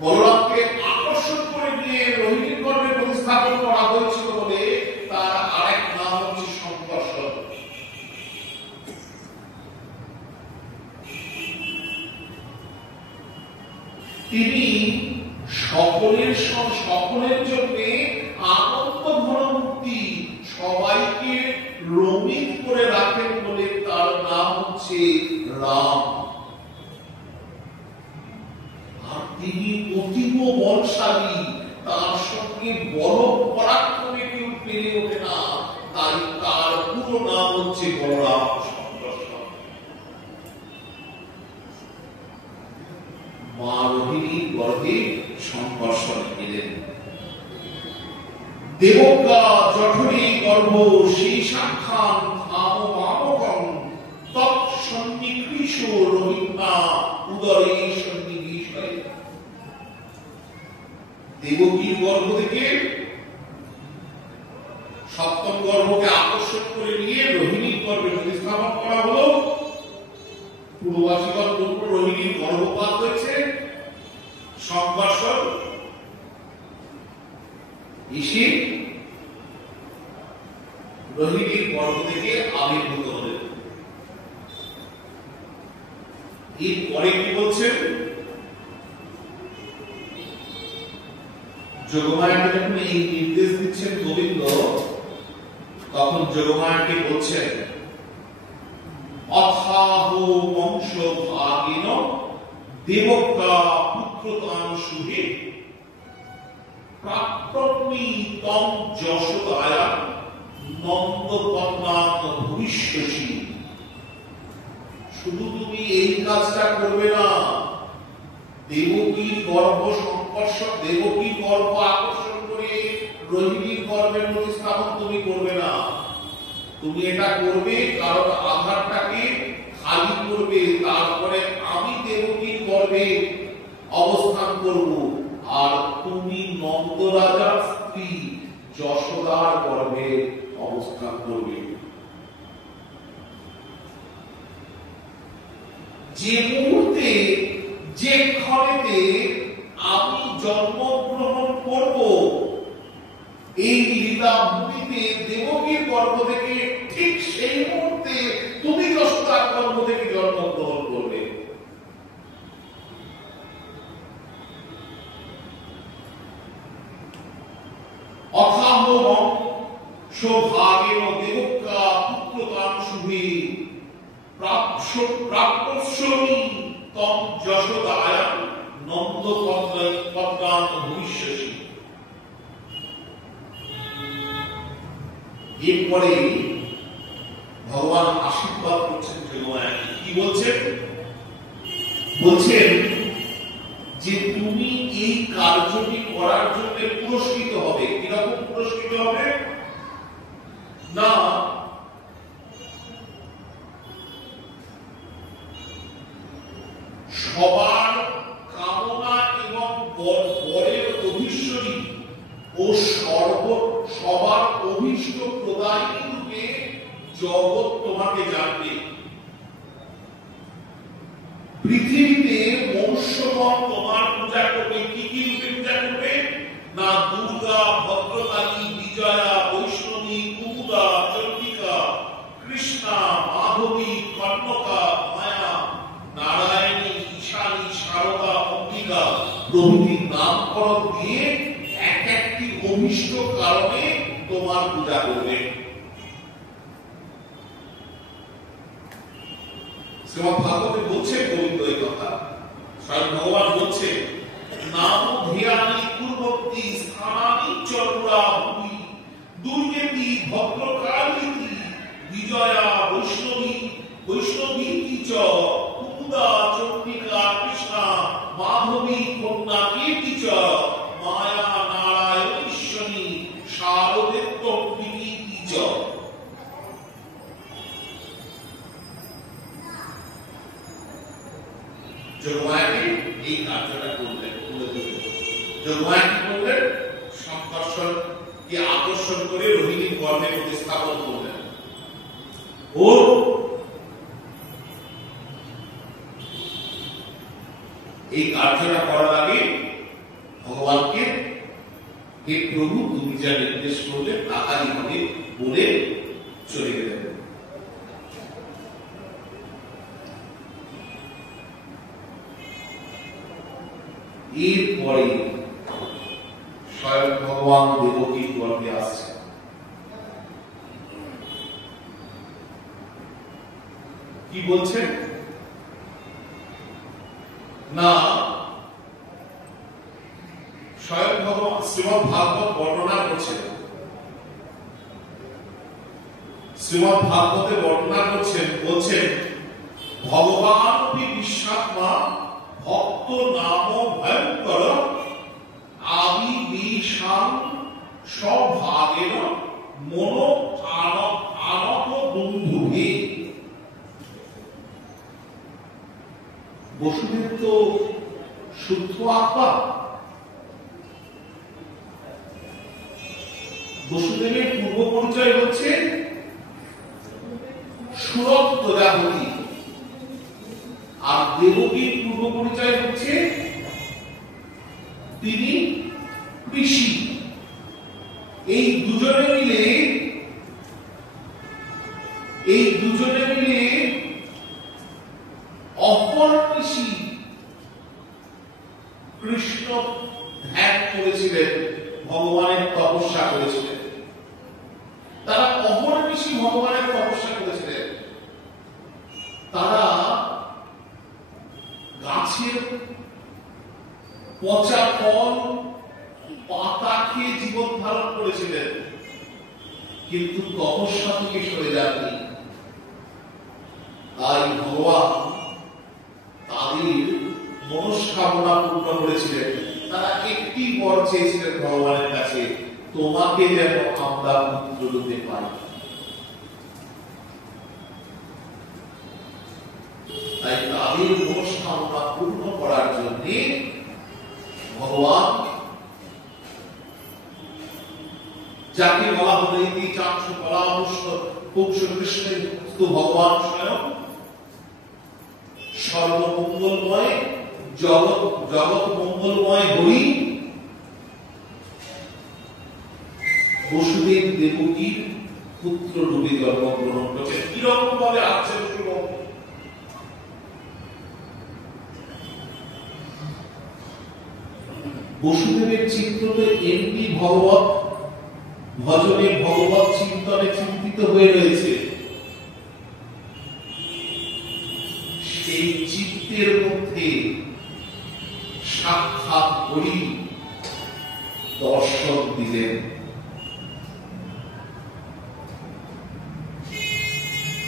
বলরামকে আকর্ষণ করে নিয়ে রোহিণীর গর্ভে প্রতিস্থাপন করা হয়েছিল বলে তার আরেক নাম হচ্ছে সংকর্ষণ। তিনি সকলের জন্য আনন্দ ঘন মুক্তি, সবাইকে রঙিন করে রাখেন বলে তার নাম হচ্ছে রাম। আর তিনি অতীব বলশালী, তার সঙ্গে বড় পরাক্রমে কেউ পেরে ওঠে না, তাই তার পুরো নাম হচ্ছে বলরাম সংকর্ষণ। মা রোহিণীর গর্ভে সংকর্ষণ এলেন। দেবকা জঠরে গর্ভ সেই সাক্ষাৎ মামকম তৎসন্নিকৃষ রোহিণা উদরে সন্নিবিষয়ে। দেবকীর গর্ভ থেকে সপ্তম গর্ভকে আকর্ষণ করে নিয়ে রোহিণীর গর্ভে প্রতিস্থাপন করা হলো। পূর্ববাসীগণ রোহিণীর গর্ভপাত হয়েছে, সংকর্ষণ এসে রোহিণীর গর্ভ থেকে আবির্ভূত হলেন। এরপরে কি বলছেন, যোগমায়াকে যখন এই নির্দেশ দিচ্ছেন গোবিন্দ, তখন যোগমায়াকে বলছেন, অথাহ বংশ ভাগিন দেবকা পুত্রতাং শুভে প্রাপ্তমি তম যশোদায়া নন্দ পদ্মাত ভবিষ্যসি। শুধু তুমি এই কাজটা করবে না, দেবকীর গর্ভ সংকর্ষণ, দেবকীর গর্ভ আকর্ষণ করে রোহিণীর গর্ভের প্রতিস্থাপন তুমি করবে না, তুমি এটা করবে কারণ আধারটাকে খালি করবে, তারপরে আমি দেবকীর গর্ভে অবস্থান করব, আর তুমি নন্দ রাজার স্ত্রী যশোদার গর্ভে অবস্থান করবে। যে মুহূর্তে, যে ক্ষণেতে আমি জন্মগ্রহণ করব, এই লীলা ভূমিতে দেবকীর গর্ভ থেকে, ঠিক সেই মুহূর্তে তুমি যশোদার গর্ভ থেকে জন্মগ্রহণ করবে। অথাহ সৌভাগেন দেবকা পুত্রকাম শুভে প্রাপ্তস্বমী তম যশোদায়া নন্দ পদ্মান ভবিষ্যসি। এরপরে ভগবান আশীর্বাদ করছেন যোগমায়াকে। কি বলছেন? বলছেন যে তুমি এই কার্যটি করার জন্য পুরস্কৃত হবে। কিরকম পুরস্কৃত হবে? না, সবার কামনা এবং বরের অধীশ্বরী ও সবার অভীষ্ট প্রদায়ী রূপে জগৎ তোমাকে জানবে। পৃথিবীতে মনুষ্যগণ তোমার পূজা করবে। কি কি রূপে পূজা করবে? না, দুর্গা, ভদ্রকালী, বিজয়া, বৈষ্ণবী, কুমুদা, চন্ডিকা, কৃষ্ণা, মাধবী, কর্ণকা, মায়া, নারায়ণী, ঈশানী, শারদা, অম্বিকা প্রভৃতি নামকরণ দিয়ে এক একটি অভিষ্ট কারণে তোমার পূজা করবে। শ্রীমদ্ ভাগবতে বলছে গোবিন্দ এই কথা, স্বয়ং ভগবান বলছে, নাম ধ্যানি পূর্ববর্তী স্থানানি চরুরা ভূমি দুর্গেতি ভদ্রকালীতি বিজয়া বৈষ্ণবী চ কুমুদা চন্ডিকা কৃষ্ণা মাধবী কন্যা কীর্তি চ মায়া নারায়ণীশ্বরী শারদেত্ব প্রীতি চ। যোগমায়াকে এই কার্যটা করলেন, যোগমায়া কি করলেন? সংকর্ষণকে আকর্ষণ করে রোহিণীর গর্ভে প্রতিস্থাপন করলেন। ও এই কার্যটা করার আগে ভগবানকে, হে প্রভু তুমি যা নির্দেশ করলে তাহাই হবে বলে চলে গেলেন। এরপরে স্বয়ং ভগবান দেবকীর গর্ভে আসছে। কি বলছেন? না, স্বয়ং ভগবান শ্রীমদ্ ভাগবত বর্ণনা করছেন, শ্রীমদ্ ভাগবতে বর্ণনা করছেন, বলছেন ভগবান বিশ্বাত্মা ভক্ত নাম ভয়ঙ্কর আবিবিষাং স্বভাগেন মনো আনত বন্ধুভে। বসুদেব তো শুদ্ধ আত্মা, বসুদেবের পূর্ব পরিচয় হচ্ছে সুরত প্রজাপতি, আর দেবকীর পূর্ব পরিচয় হচ্ছে তিনি ঋষি। এই দুজনে মিলে অহর্নিশি কৃষ্ণ ধ্যান করেছিলেন, ভগবানের তপস্যা করেছিলেন। তারা অহর্নিশি ভগবানের তপস্যা করেছিলেন। তারা গাছের পচা ফল পাতা খেয়ে জীবন ধারণ করেছিলেন, কিন্তু তপস্যা থেকে সরে যাননি। তাই ভগবান তাদের মনস্কামনা পূর্ণ করেছিলেন। তারা একটি বর চেয়েছিলেন ভগবানের কাছে, তোমাকে যেন আমরা পুত্র রূপে পাই। তাই তাদের মনস্কামনা পূর্ণ করার জন্য ভগবান যাকে বলা হলো ইতি চাক্ষু পরামর্শ পুংস কৃষ্ণের ভগবান স্বয়ং সর্বমঙ্গলময় জগৎ মঙ্গলময় হই বসুদেব দেবকীর পুত্র রূপে জন্মগ্রহণ করেছেন। কিরকম ভাবে আছেন বসুদেবের চিত্র তো এমনি ভগবত ভজনে ভগবত চিন্তনে চিন্তিত হয়ে রয়েছে। সেই চিত্তের মধ্যে সাক্ষাৎ হরি দর্শন দিলেন।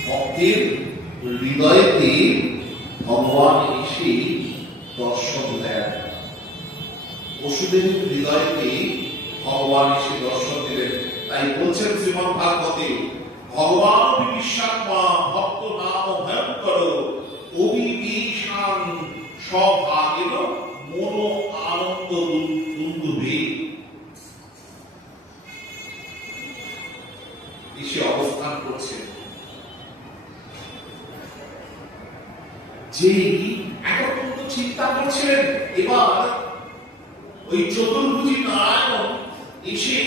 ভক্তের হৃদয়তে ভগবান এসে দর্শন দেন। বসুদেবের হৃদয়তে ভগবান এসে দর্শন দিলেন। তাই বলছেন শ্রীমদ ভাগবতে, ভগবান বিবিশাত্মা ভক্ত নাম ভয়ঙ্কর অবিবেশান স্বভাগের মন আনন্দ দুন্দুভে। এসে অবস্থান করছে। যে এতক্ষণ তো চিন্তা করছিলেন, এবার ওই চতুর্ভুজী নারায়ণ এসে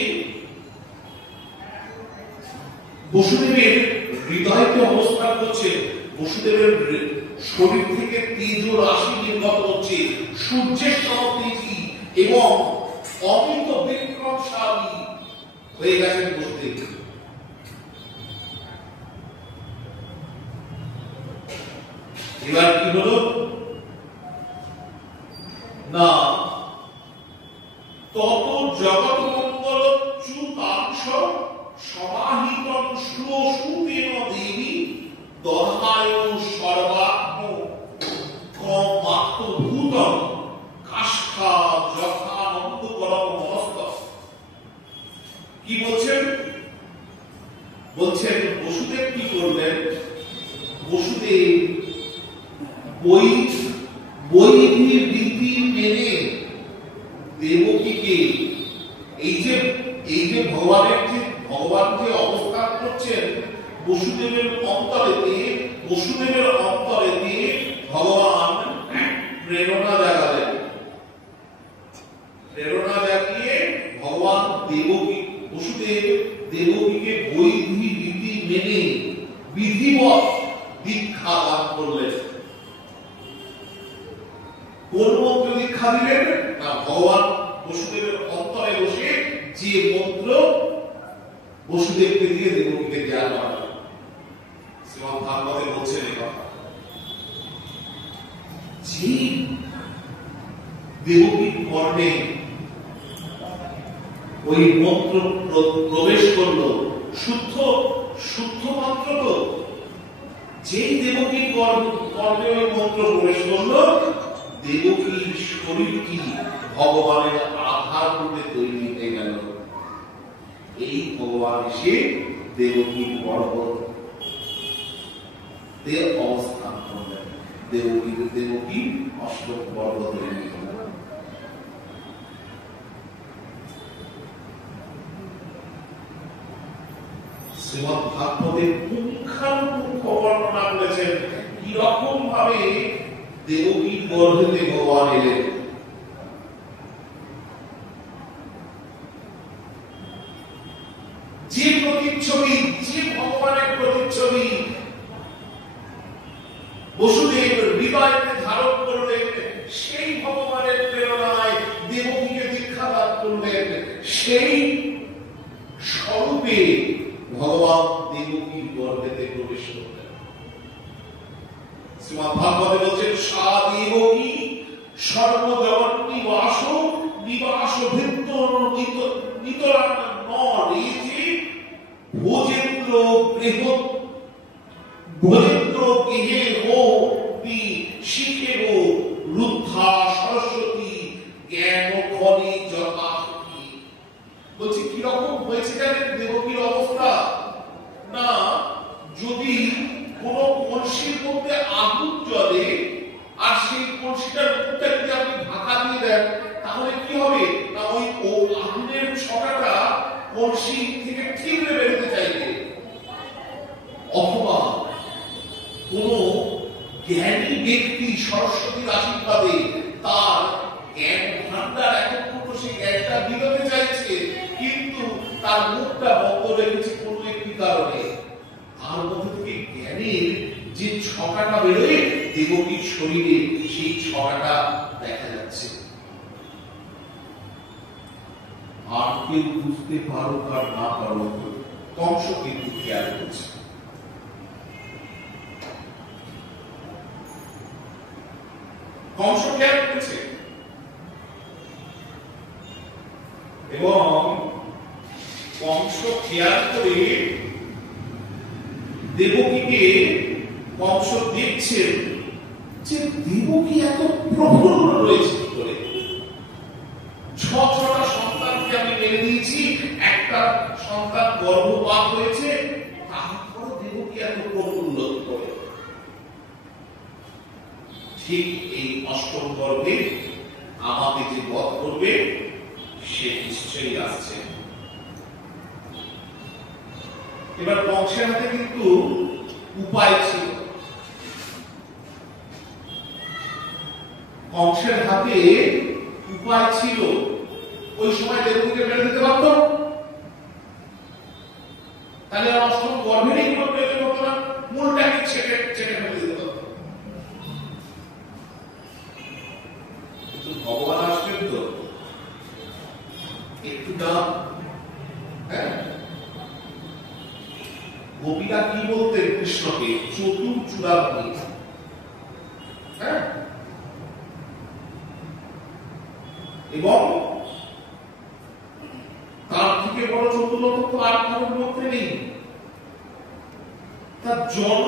বসুদেবের হৃদয়কে অবস্থান করছে। বসুদেবের শরীর থেকে তেজ রাশি নির্গত হচ্ছে, সূর্যের তেজি এবং অমিত বিক্রমশালী হয়ে গেছেন বসুদেব। এবার কি হলো না, তত জগৎ মঙ্গল চুতাংশ সমাহিতং সুতেন দেবী দধায় সর্বাত্ম কমাত্মভূতং কাষ্ঠা যথানন্দ করম মনস্ত। কি বলছেন? বলছেন বসুদেব কি করলেন? বসুদেব বৈধি রীতি মেনে দেবকীকে এই যে ভগবান যে অবস্থান করছেন বসুদেবের অন্তরেতে ভগবান প্রেরণা জাগিয়ে ভগবান বসুদেব দেবকীকে বৈধি রীতি মেনে বিধিবৎ দীক্ষা দান করলেন। কোন মন্ত্র দীক্ষা দিলেন না, ভগবান বসুদেবের অন্তরে বসে যে মন্ত্র বসুদেবকে দিয়ে দেবকীকে জ্ঞান বাড়ালেন। শ্রীমদ ভাগবতে বলছেন এই কথা। যে দেবকীর কর্ণে ওই মন্ত্র প্রবেশ করলো, শুদ্ধ মাত্র তো যেই দেবকীর কর্ণে ওই মন্ত্র প্রবেশ করলো, দেবকীর শরীরটি ভগবানের আধার রূপে তৈরি হয়ে গেল। এই ভগবান এসে দেবকীর পর্বতে অবস্থান করলেন। দেবকী অষ্টক পর্বত তৈরি হল। শ্রীমদ ভাগবতের পুঙ্খানুপুঙ্খ বর্ণনা করেছেন কিরকম ভাবে দেবকীর গর্ভে ভগবান এলেন। যে প্রতিচ্ছবি, যে ভগবানের প্রতিচ্ছবি বসুদেব হৃদয়কে ধারণ করলেন, সেই ভগবানের প্রেরণায় দেবকীকে দীক্ষা দান করলেন। সেই স্বরূপে ভগবান দেবকীর গর্ভেতে প্রবেশ করলেন। শ্রীমদ ভাগবতে বলছেন, সা দেবকী সর্বজগৎ নিবাস ভৃত্য নিতরাং রেচে ভোজেন্দ্র গৃহে হোতি শিখে রুদ্ধা সরস্বতী জ্ঞান খনি যথাশক্তি। বলছি কিরকম হয়েছে জানেন দেবকীর অবস্থা? না, যদি কোন কলসির মধ্যে আগুন জ্বলে আর সেই কলসিটার মুখটা যদি আপনি ঢাকা দিয়ে দেন, তাহলে কলসি থেকে ঠিকরে বেরোতে চাইবে, অথবা কোন জ্ঞানী ব্যক্তি সরস্বতীর আশীর্বাদে তার জ্ঞান ভান্ডার এখন সেই জ্ঞানটা বিলোতে চাইছে, কিন্তু তার মুখটা বন্ধ রেখেছে কোন একটি কারণে, তার মধ্যে থেকে জ্ঞানের যে ছটাটা বেরোয় দেবকীর শরীরে, সেই ছটাটা দেখা যাচ্ছে। আর কেউ বুঝতে পারো আর না পারো, কংস কিন্তু খেয়াল করছে। কংস খেয়াল করেছে এবং কংস খেয়াল করে দেবকীকে কংস দেখছেন যে দেবকী এত প্রফুল্ল রয়েছে করে, ছটা সন্তানকে আমি মেনে দিয়েছি, একটা সন্তান গর্ভপাত হয়েছে, তারপর দেবকী এত প্রফুল্ল করে। ঠিক এই অষ্টম গর্ভে আমাকে যে বধ করবে সে নিশ্চয়ই আসছে। এবার কংসের হাতে কিন্তু উপায় ছিল, কংসের হাতে উপায় ছিল। ওই সময় দেবকীকে মেরে দিতে পারত, তাহলে অষ্টম গর্ভেরই কোনো প্রয়োজন হতো না, মূলটাকে ছেড়ে ফেলে দিতে পারত। কিন্তু ভগবান আসবেন তো একটু দাম। হ্যাঁ, গোপীরা কি বলতেন কৃষ্ণকে? চতুর চূড়ামণি। হ্যাঁ, এবং তার থেকে বড় চতুর্থ তো আর কারোর মধ্যে নেই। তার জন্ম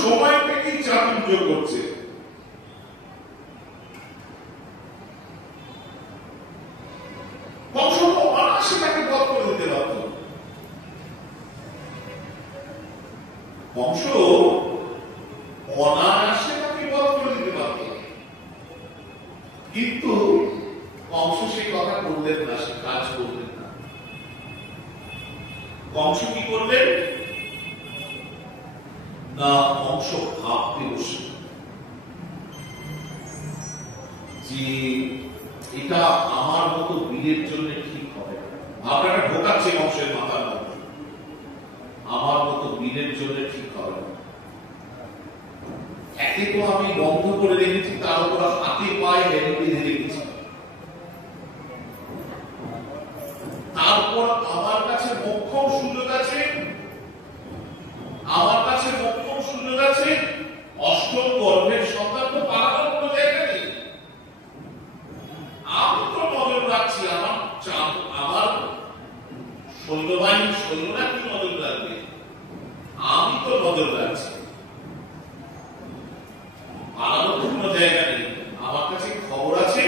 সময় থেকেই চাতুর্য করছে। কংস তো অনায়াসে তাকে বধ করে দিতে পারত। কংস অনায়াসে তাকে বধ করে দিতে পারত, কিন্তু কংস সেই কথা করলেন না, সে কাজ করলেন না। কংস কি করলেন না, কংস ভাবতে বসে যে এটা আমার মতো বীরের জন্য ঠিক হবে। ভাবনাটা ঢোকাচ্ছে কংসের মাথার মধ্যে, আমার মতো বীরের জন্য ঠিক হবে। একে তো আমি বন্ধ করে রেখেছি, তার উপর হাতে পায়ে বেঁধে রেখেছি, তারপর আমার কাছে মোক্ষম সুযোগ আছে, আমার কাছে মোক্ষম সুযোগ আছে, অষ্টম গর্ভের সন্তান তো পালানোর কোনো জায়গা নেই। আমি তো নজর রাখছি, আমার সৈন্যবাহিনী সৈন্যরা কি নজর রাখবে, আমি তো নজর রাখছি, পালানোর কোনো জায়গা নেই। আমার কাছে খবর আছে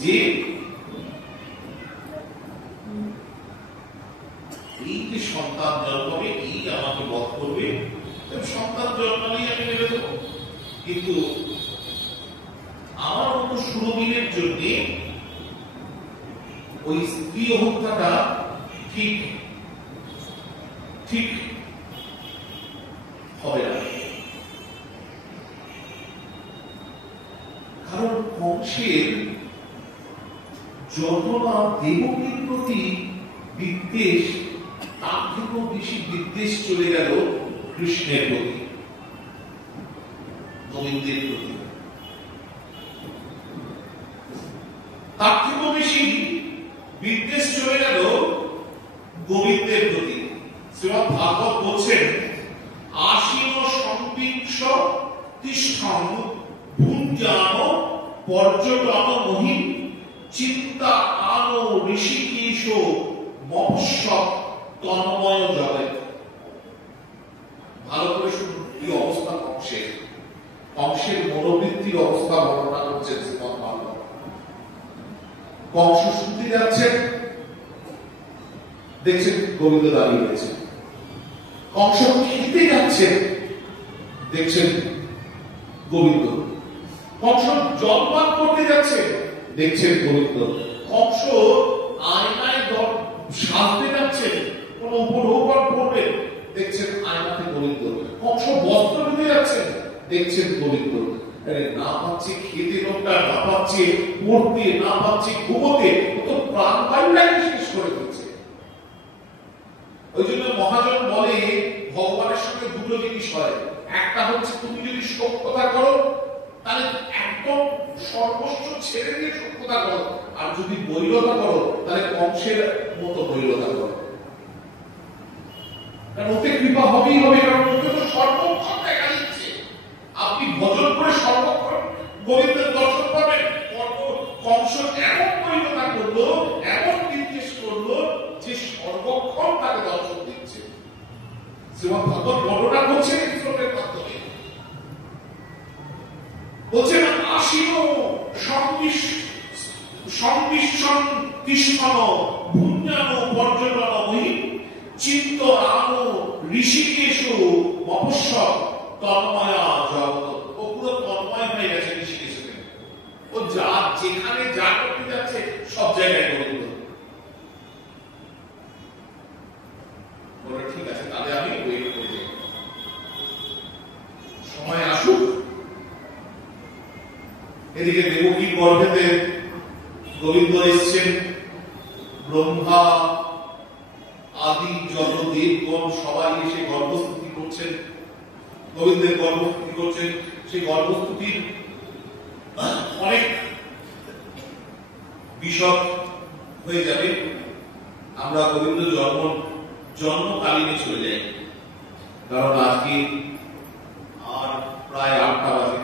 যে এই যে সন্তান জন্মাবে, এই আমাকে বধ করবে, সন্তান জন্মালেই আমি মেরে দেব। কিন্তু আমার মতো সুরবীরের জন্য ওই স্ত্রী হত্যাটা ঠিক ঠিক হবে না। কারণ কংসের যত না দেবকীর প্রতি বিদ্বেষ, তার থেকেও বেশি বিদ্বেষ চলে গেল কৃষ্ণের প্রতি, গোবিন্দের প্রতি। তার থেকেও বেশি বিদ্বেষ চলে গেল গোবিন্দের প্রতি। শ্রীমদ্ ভাগবত বলছেন, আশীন সংবিংশ তিষ্ঠং ভুঞ্জান পর্যটন মহিম চিন্তা আনো ঋষিকেশ মৎস্য তন্ময় জলে। ভালো করে শুনুন, এই অবস্থা কংসের, কংসের মনোবৃত্তির অবস্থা বর্ণনা করছেন শ্রীমদ্ ভাগবত। কংস শুনতে যাচ্ছেন, দেখছেন গোবিন্দ দাঁড়িয়ে রয়েছে। কংস খেতে যাচ্ছেন, দেখছেন গোবিন্দ। কংস জলপান করতে যাচ্ছে, দেখছেন গোবিন্দ। কংস আয়নায় সাজতে যাচ্ছেন, কোন উপঢৌকন করবেন, দেখছেন আয়নাতে দরিদ্র। কংস বস্ত্র নিতে যাচ্ছেন, দেখছেন দরিদ্র। না পাচ্ছে খেতে লোকটা, না পাচ্ছে পড়তে, না পাচ্ছে ঘুমোতে, তো প্রাণবায়ুটাকে শেষ করে দিচ্ছে। ওই জন্য মহাজন বলে ভগবানের সঙ্গে দুটো জিনিস হয়। একটা হচ্ছে তুমি যদি সত্যতা করো তাহলে একদম সর্বস্ব ছেড়ে দিয়ে সত্যতা করো, আর যদি বৈরতা করো তাহলে কংসের মতো বৈরতা করো। কারণ ওতে কৃপা হবেই হবে, কারণ ওকে তো সর্বক্ষণ দেখা দিচ্ছে। আপনি ভজন করে সর্বক্ষণ গোবিন্দের দর্শন পাবেন। কংস এমন বৈরতা করলো, এমন নির্দেশ করলো যে সর্বক্ষণ তাকে দর্শন দিচ্ছে। শ্রীমদ্ ভাগবত বর্ণনা করছে এই শ্লোকের মাধ্যমে। বলছেন আসীন সংমিশ্রণ তিষ্ঠন ভুঞ্জান পর্যটন মহিম চিত্ত রাম ঋষিকেশ মপস্য তন্ময়া জগৎ। ও পুরো তন্ময় হয়ে গেছে ঋষিকেশে। ও যা যেখানে যা করতে যাচ্ছে সব জায়গায় গোবিন্দ। বলে ঠিক আছে, তাহলে আমি ওয়েট করব, সময় আসুক। এদিকে দেবকী গর্ভেতে গোবিন্দ এসছেন। ব্রহ্মা আদি যত দেবগণ সবাই এসে গর্ভস্তুতি করছেন, গোবিন্দের গর্ভস্তুতি করছেন। সেই গর্ভস্তুতির অনেক বিশদ হয়ে যাবে। আমরা গোবিন্দ জন্মকালীনে চলে যাই, কারণ আজকে আর প্রায় 8টা বাজে,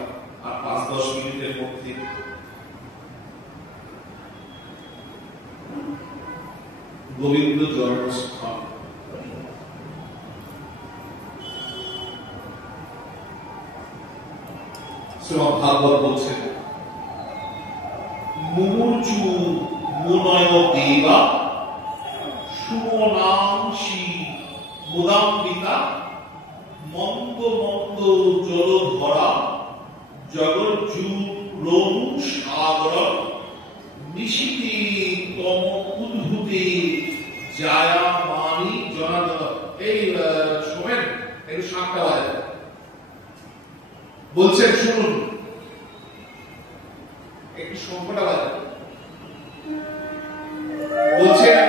আর 5-10 মিনিটের মধ্যে গোবিন্দ জন্মস্থান। শ্রীমদ্ ভাগবত বলছেন মুমূর্ষু মুনয় দেবা সুমনাংশী মুদাম্বিকা মন্দ মন্দ জলধরা জগজ্জু রমু সাগর নিশিতে তম উদ্ভূতে জায়া মানি জনার্দন। এই শোনেন, একটু 7টা বাজে বলছেন, শুনুন একটু সংখ্যাটা বাজে বলছেন।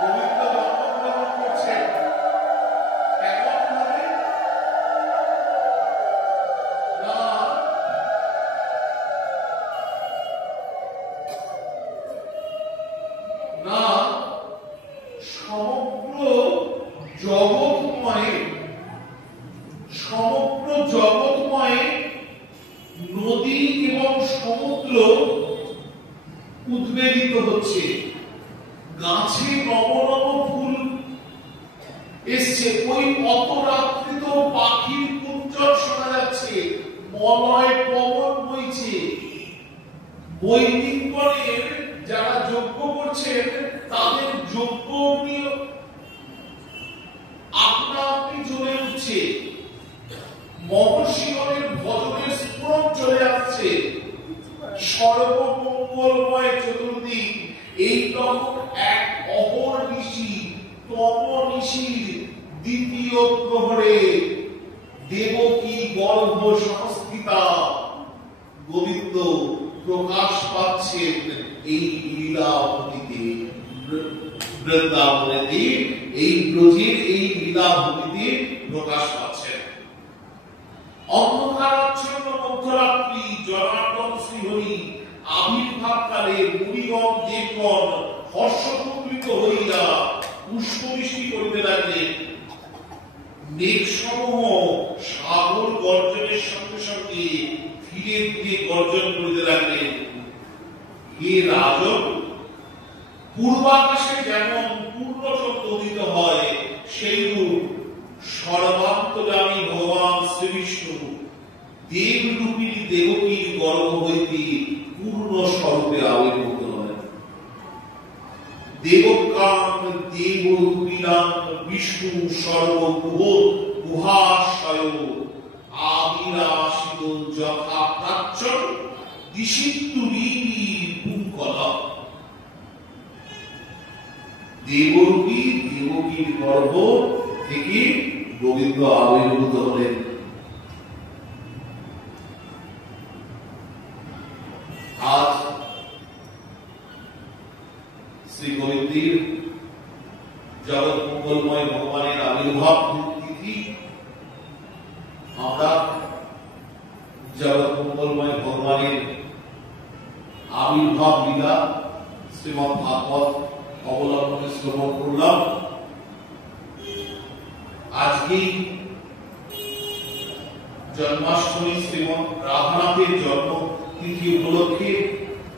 গোবিন্দ জন্মগ্রহণ করছেন এমন ভাবে না সমগ্র জগৎময় নদী এবং সমুদ্র উদ্বেলিত হচ্ছে। গাছে নব নব ফুল এসছে, ওই অপরাত্রিত পাখির কুঞ্জন শোনা যাচ্ছে, মলয় পবন বইছে। বৈদিকগণের যারা যজ্ঞ করছেন তাদের যজ্ঞ আপনা আপনি জ্বলে উঠছে, মহর্ষিগণের ভজনের স্ফুরণ চলে আসছে। সর্বমঙ্গলময় চতুর্দিক এই রকম এক অহর্নিশি তমনিশির দ্বিতীয় প্রহরে দেবকী গর্ভ সংস্থিতা গোবিন্দ প্রকাশ পাচ্ছেন এই লীলাভূমিতে, বৃন্দাবনেতে, এই ব্রজের এই লীলাভূমিতে প্রকাশ পাচ্ছেন। অন্ধকারাচ্ছন্ন মধ্যরাত্রি জনার্দন শ্রীহরি আবির্ভাবকালে মুনিগণ দেবগণ হর্ষপ্রকৃত হইয়া পুষ্পবৃষ্টি করিতে লাগলেন। মেঘসমূহ সাগর গর্জনের সঙ্গে সঙ্গে ধীরে ধীরে গর্জন করিতে লাগলেন। হে রাজন, পূর্বাকাশে যেমন পূর্ণচন্দ্র উদিত হয়, সেইরূপ সর্বান্তর্যামী ভগবান শ্রীবিষ্ণু দেবরূপিণী দেবকীর গর্ভ হইতে পূর্ণ স্বরূপে আবির্ভূত হলেন। দেবকান দেবরূপিণাং বিষ্ণু সর্বগুহাশয় আবিরাশিত যথা প্রাচ্য দিশিত্তুরীতি কলা। দেবরূপী দেবকীর গর্ভ থেকে গোবিন্দ আবির্ভূত হলেন। আজ শ্রী গোবিন্দের জগৎ মঙ্গলময় ভগবানের আবির্ভাব তিথি। আমরা জগৎ মঙ্গলময় ভগবানের আবির্ভাব লীলা শ্রীমৎ ভাগবত অবলম্বনে শ্রবণ করলাম। আজকে জন্মাষ্টমী শ্রীমৎ রাধানাথের জন্ম তিথি উপলক্ষে